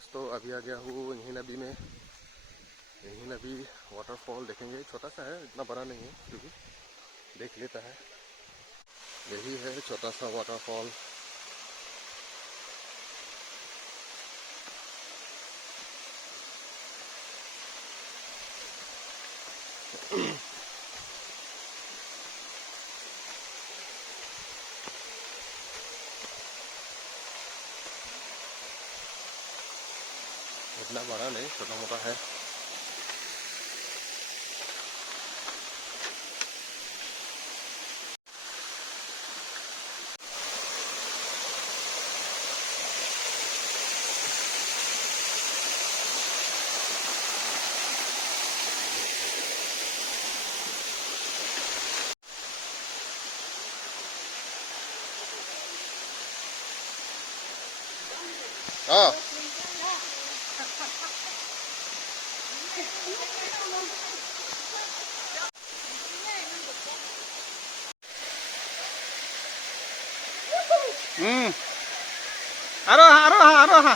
दोस्तों अभी आ गया हूँ यही नदी में। यही नदी वाटरफॉल देखेंगे, छोटा सा है, इतना बड़ा नहीं है, फिर भी देख लेता है। यही है छोटा सा वाटरफॉल। इतना बड़ा नहीं, छोटा मोटा है। हाँ आरोहा आरोहा आरोहा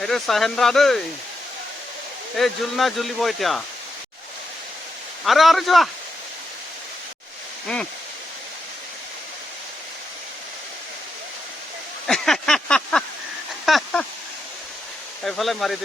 এইটো চাহেন্দ্ৰা দেই, এই জুলনা জুলিব এতিয়া। আৰু যোৱা। এইফালে মাৰি দিবি।